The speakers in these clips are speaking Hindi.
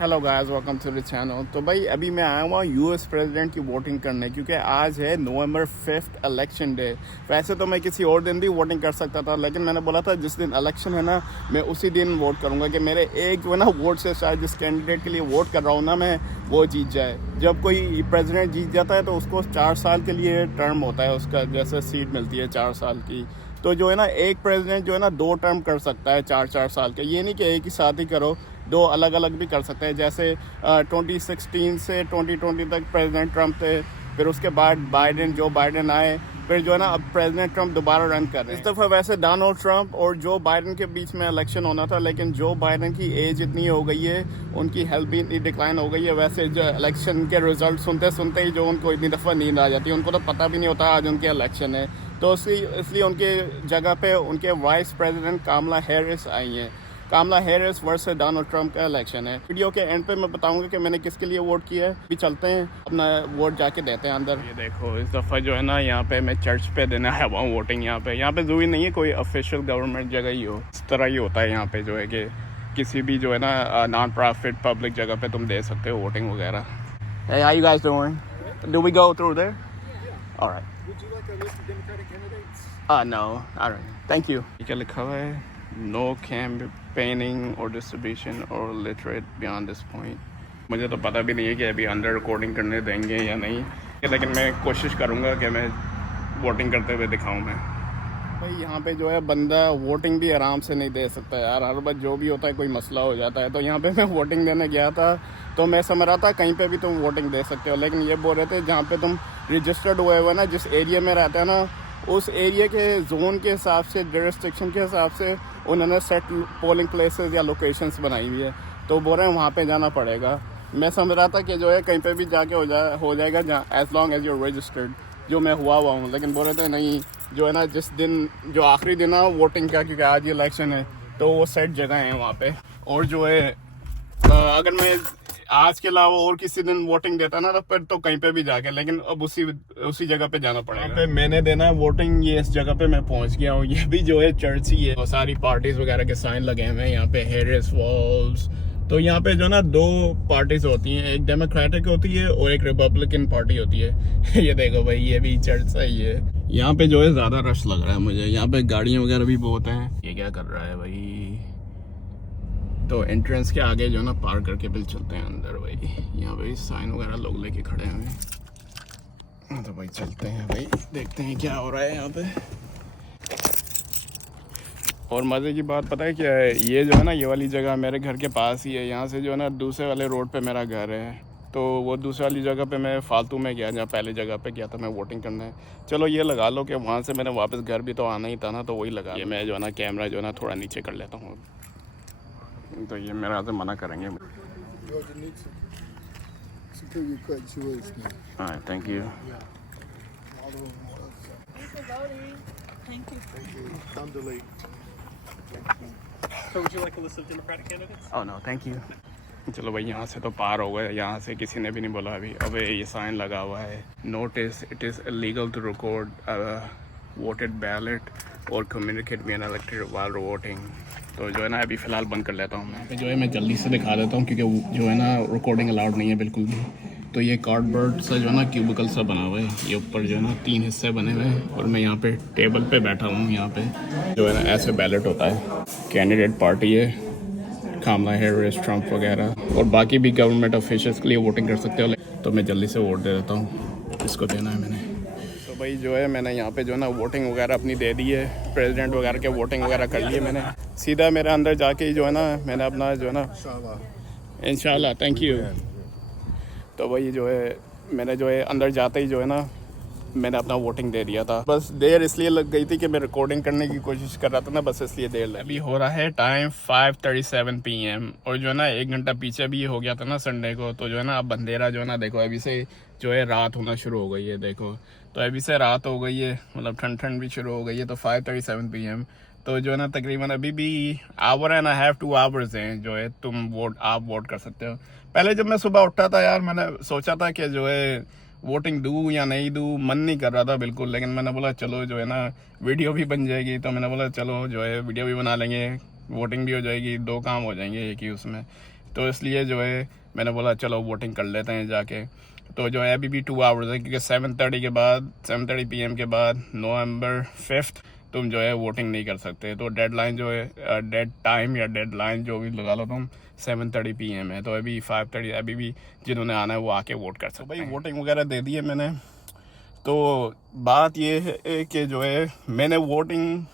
Hello guys, welcome to the channel. तो भाई अभी मैं आया हुआ यूएस प्रेसिडेंट की वोटिंग करने, क्योंकि आज है नवंबर 5 इलेक्शन डे। वैसे तो मैं किसी और दिन भी वोटिंग कर सकता था, लेकिन मैंने बोला था जिस दिन इलेक्शन है ना, मैं उसी दिन वोट करूंगा कि मेरे एक जो है ना वोट से शायद जिस कैंडिडेट के लिए वोट कर रहा हूँ ना मैं, वो जीत जाए। जब कोई प्रेसिडेंट जीत जाता है तो उसको 4 साल के लिए टर्म होता है उसका, जैसे सीट मिलती है 4 साल की। तो जो है ना एक प्रेसिडेंट जो है ना 2 टर्म कर सकता है 4-4 साल के। ये नहीं कि एक ही साथ ही करो, 2 अलग अलग भी कर सकते हैं। जैसे 2016 से 2020 तक प्रेसिडेंट ट्रम्प थे, फिर उसके बाद जो बाइडेन आए, फिर जो है ना अब प्रेसिडेंट ट्रम्प दोबारा रन कर रहे हैं। इस दफ़ा वैसे डोनाल्ड ट्रम्प और जो बाइडेन के बीच में इलेक्शन होना था, लेकिन जो बाइडेन की एज इतनी हो गई है, उनकी हेल्थ भी इतनी डिक्लाइन हो गई है। वैसे जो इलेक्शन के रिजल्ट सुनते सुनते ही जो उनको इतनी दफ़ा नींद आ जाती है, उनको तो पता भी नहीं होता आज उनके इलेक्शन है। तो इसलिए उनके जगह पे उनके वाइस प्रेसिडेंट कामला हैरिस आई हैं। कामला हैरिस वर्सेस डोनाल्ड ट्रम्प का इलेक्शन है। वीडियो के एंड पे मैं बताऊंगा कि मैंने किसके लिए वोट किया है। भी चलते हैं अपना वोट जाके देते हैं अंदर। ये देखो इस दफ़ा जो है ना यहाँ पे मैं चर्च पे देने आया हुआ हूँ वोटिंग। यहाँ पे ज़रूरी नहीं है कोई ऑफिशियल गवर्नमेंट जगह ही हो, इस तरह ही होता है यहाँ पे जो है कि किसी भी जो है ना नॉन प्रॉफिट पब्लिक जगह पे तुम दे सकते हो वोटिंग वगैरह। Hey, how you guys doing? Do we go through there? All right. Would you like a list of Democratic candidates? No. All right. Thank you. क्या लिखा हुआ है? No campaigning or distribution or literate beyond this point. मुझे तो पता भी नहीं है कि अभी अंडर रिकॉर्डिंग करने देंगे या नहीं, लेकिन मैं कोशिश करूँगा कि मैं वोटिंग करते हुए दिखाऊँ मैं। भाई यहाँ पे जो है बंदा वोटिंग भी आराम से नहीं दे सकता यार, हर बार जो भी होता है कोई मसला हो जाता है। तो यहाँ पे मैं वोटिंग देने गया था तो मैं समझ रहा था कहीं पे भी तुम वोटिंग दे सकते हो, लेकिन ये बोल रहे थे जहाँ पे तुम रजिस्टर्ड हुए हुए ना, जिस एरिया में रहते हैं ना, उस एरिया के जोन के हिसाब से, जुरिस्डिक्शन के हिसाब से उन्होंने सेट पोलिंग प्लेसेस या लोकेशंस बनाई हुई है। तो बोल रहे हैं वहाँ पे जाना पड़ेगा। मैं समझ रहा था कि जो है कहीं पे भी जाके हो जाएगा जहाँ, as long as you're registered, जो मैं हुआ हूँ। लेकिन बोल रहे थे नहीं, जो है ना जिस दिन जो आखिरी दिन है वोटिंग का, क्योंकि आज ये इलेक्शन है, तो वो सेट जगह है वहाँ पे। और जो है अगर मैं आज के अलावा और किसी दिन वोटिंग देता ना तो फिर तो कहीं पे भी जाके, लेकिन अब उसी जगह पे जाना पड़ेगा। यहाँ पे मैंने देना है वोटिंग, ये इस जगह पे मैं पहुंच गया हूँ। ये भी जो है चर्च ही है, और सारी पार्टीज वगैरह के साइन लगे हुए हैं यहाँ पे, हैरिस वॉल्स। तो यहाँ पे जो ना 2 पार्टीज होती हैं, एक डेमोक्रेटिक होती है और एक रिपब्लिकन पार्टी होती है। ये देखो भाई, ये भी चर्च सही है। यहाँ पे जो है ज्यादा रश लग रहा है मुझे, यहाँ पे गाड़ियाँ वगैरह भी बहुत हैं। ये क्या कर रहा है भाई? तो एंट्रेंस के आगे जो ना पार्क करके फिर चलते हैं अंदर भाई। यहाँ पे साइन वगैरह लोग लेके खड़े हैं, तो भाई चलते हैं भाई, देखते हैं क्या हो रहा है यहाँ पे। और मज़े की बात पता है क्या है? ये जो है ना, ये वाली जगह मेरे घर के पास ही है। यहाँ से जो है ना दूसरे वाले रोड पे मेरा घर है, तो वो दूसरी वाली जगह पे मैं फालतू में गया, जहाँ पहले जगह पे गया था मैं वोटिंग करने। चलो ये लगा लो कि वहाँ से मैंने वापस घर भी तो आना ही था ना, तो वही लगा। ये मैं जो है ना कैमरा जो है ना थोड़ा नीचे कर लेता हूँ, तो ये मेरे हाथ से मना करेंगे। Thank you. So would you like a list of Democratic candidates? Oh no, thank you. चलो भाई यहाँ से तो पार हो गए, यहाँ से किसी ने भी नहीं बोला अभी। अबे ये साइन लगा हुआ है, notice it is illegal to record voted ballot और communicate with an elected while voting. तो जो है ना अभी फ़िलहाल बंद कर लेता हूँ मैं। जो है मैं जल्दी से दिखा देता हूँ, क्योंकि जो है ना रिकॉर्डिंग अलाउड नहीं है बिल्कुल भी। तो ये कार्डबोर्ड सा जो है ना क्यूबिकल सा बना हुआ है, ये ऊपर जो है ना 3 हिस्से बने हुए हैं, और मैं यहाँ पे टेबल पे बैठा हूँ। यहाँ पे जो है ना ऐसे बैलेट होता है, कैंडिडेट पार्टी है, कामला हैरिस, ट्रम्प वगैरह, और बाकी भी गवर्नमेंट ऑफिशियल्स के लिए वोटिंग कर सकते हो। तो मैं जल्दी से वोट दे देता हूँ, इसको देना है मैंने। तो भाई जो है मैंने यहाँ पे जो है ना वोटिंग वगैरह अपनी दे दी है, प्रेसिडेंट वगैरह के वोटिंग वगैरह कर लिए मैंने। सीधा मेरे अंदर जाके ही जो है ना मैंने अपना जो है ना, इंशाल्लाह, थैंक यू। तो भाई जो है मैंने जो है अंदर जाते ही जो है ना मैंने अपना वोटिंग दे दिया था। बस देर इसलिए लग गई थी कि मैं रिकॉर्डिंग करने की कोशिश कर रहा था ना, बस इसलिए देर लगी। अभी हो रहा है टाइम 5:37 PM, और जो है ना 1 घंटा पीछे भी हो गया था ना संडे को। तो जो है ना अब अंधेरा जो है ना, देखो अभी से जो है रात होना शुरू हो गई है। देखो तो अभी से रात हो गई है, मतलब ठंड भी शुरू हो गई है। तो 5:37 PM, तो जो है ना तकरीबन अभी भी आवर एंड हाफ 2 आवर्स हैं जो है आप वोट कर सकते हो। पहले जब मैं सुबह उठा था यार, मैंने सोचा था कि जो है वोटिंग दूँ या नहीं दूँ, मन नहीं कर रहा था बिल्कुल। लेकिन मैंने बोला चलो जो है ना वीडियो भी बन जाएगी, तो मैंने बोला चलो जो है वीडियो भी बना लेंगे, वोटिंग भी हो जाएगी, 2 काम हो जाएंगे एक ही उसमें। तो इसलिए जो है मैंने बोला चलो वोटिंग कर लेते हैं जाके। तो जो है अभी भी 2 आवर्स है, क्योंकि 7:30 के बाद 7:30 PM के बाद नवंबर 5 तुम जो है वोटिंग नहीं कर सकते। तो डेडलाइन जो है डेड टाइम या डेडलाइन जो भी लगा लो तुम 7:30 PM है। तो अभी 5:30 अभी भी जिन्होंने आना है वो आके वोट कर सकते हैं। भाई वोटिंग वगैरह दे दी है मैंने। तो बात ये है कि जो है मैंने वोटिंग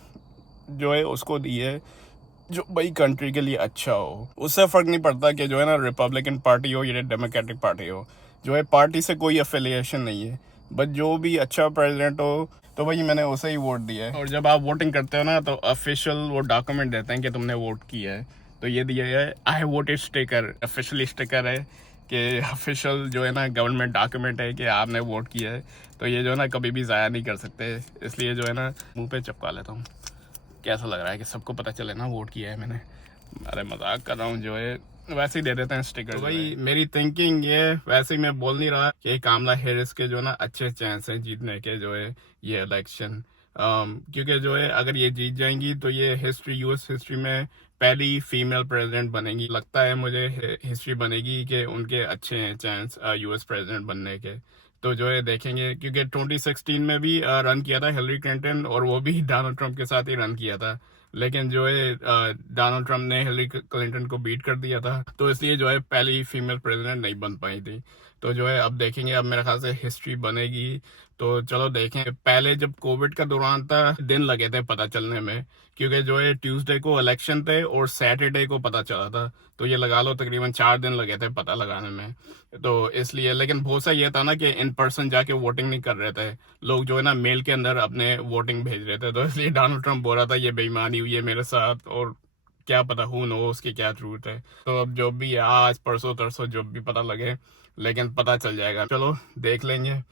जो है उसको दी है जो भाई कंट्री के लिए अच्छा हो। उससे फ़र्क नहीं पड़ता कि जो है ना रिपब्लिकन पार्टी हो या डेमोक्रेटिक पार्टी हो, जो है पार्टी से कोई एफिलिएशन नहीं है, बट जो भी अच्छा प्रेसिडेंट हो तो भाई मैंने उसे ही वोट दिया है। और जब आप वोटिंग करते हो ना तो ऑफिशियल वो डॉक्यूमेंट देते हैं कि तुमने वोट किया है। तो ये दिया है आई वोटेड स्टिकर, ऑफिशियल स्टिकर है कि ऑफिशियल जो है ना गवर्नमेंट डॉक्यूमेंट है कि आपने वोट किया है। तो ये जो है ना कभी भी ज़ाया नहीं कर सकते, इसलिए जो है ना मुंह पे चिपका लेता हूँ। कैसा लग रहा है कि सबको पता चले ना वोट किया है मैंने। अरे मजाक कर रहा हूँ, जो है वैसे ही दे देते हैं स्टिकर। तो भाई मेरी थिंकिंग ये, वैसे ही मैं बोल नहीं रहा कि कामला हैरिस के जो है ना अच्छे चांस हैं जीतने के जो है ये इलेक्शन। क्योंकि जो है अगर ये जीत जाएंगी तो ये हिस्ट्री यूएस हिस्ट्री में पहली फीमेल प्रेसिडेंट बनेगी। लगता है मुझे हिस्ट्री बनेगी कि उनके अच्छे हैं चांस यूएस प्रेसिडेंट बनने के। तो जो है देखेंगे, क्योंकि 2016 में भी रन किया था हिलरी क्लिंटन और वो भी डोनाल्ड ट्रंप के साथ ही रन किया था, लेकिन जो है डोनाल्ड ट्रंप ने हिलरी क्लिंटन को बीट कर दिया था। तो इसलिए जो है पहली फीमेल प्रेसिडेंट नहीं बन पाई थी। तो जो है अब देखेंगे, अब मेरे ख्याल से हिस्ट्री बनेगी। तो चलो देखें। पहले जब कोविड का दौरान था दिन लगे थे पता चलने में, क्योंकि जो है ट्यूसडे को इलेक्शन थे और सैटरडे को पता चला था। तो ये लगा लो तकरीबन 4 दिन लगे थे पता लगाने में। तो इसलिए, लेकिन बहुत सा ये था ना कि इन पर्सन जाके वोटिंग नहीं कर रहे थे लोग, जो है ना मेल के अंदर अपने वोटिंग भेज रहे थे। तो इसलिए डोनाल्ड ट्रंप बोल रहा था ये बेईमानी हुई है मेरे साथ, और क्या पता हु नो उसकी क्या ट्रूथ है। तो अब जो भी है, आज परसों तरसों जो भी पता लगे, लेकिन पता चल जाएगा। चलो देख लेंगे।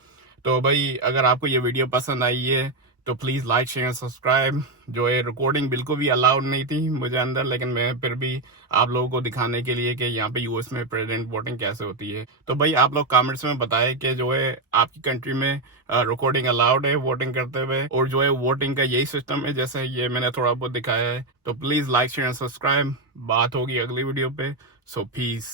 तो भाई अगर आपको ये वीडियो पसंद आई है तो प्लीज़ लाइक शेयर सब्सक्राइब। जो है रिकॉर्डिंग बिल्कुल भी अलाउड नहीं थी मुझे अंदर, लेकिन मैं फिर भी आप लोगों को दिखाने के लिए कि यहाँ पे यूएस में प्रेसिडेंट वोटिंग कैसे होती है। तो भाई आप लोग कमेंट्स में बताएं कि जो है आपकी कंट्री में रिकॉर्डिंग अलाउड है वोटिंग करते हुए, और जो है वोटिंग का यही सिस्टम है जैसे ये मैंने थोड़ा बहुत दिखाया है। तो प्लीज़ लाइक शेयर सब्सक्राइब। बात होगी अगली वीडियो पे। सो पीस।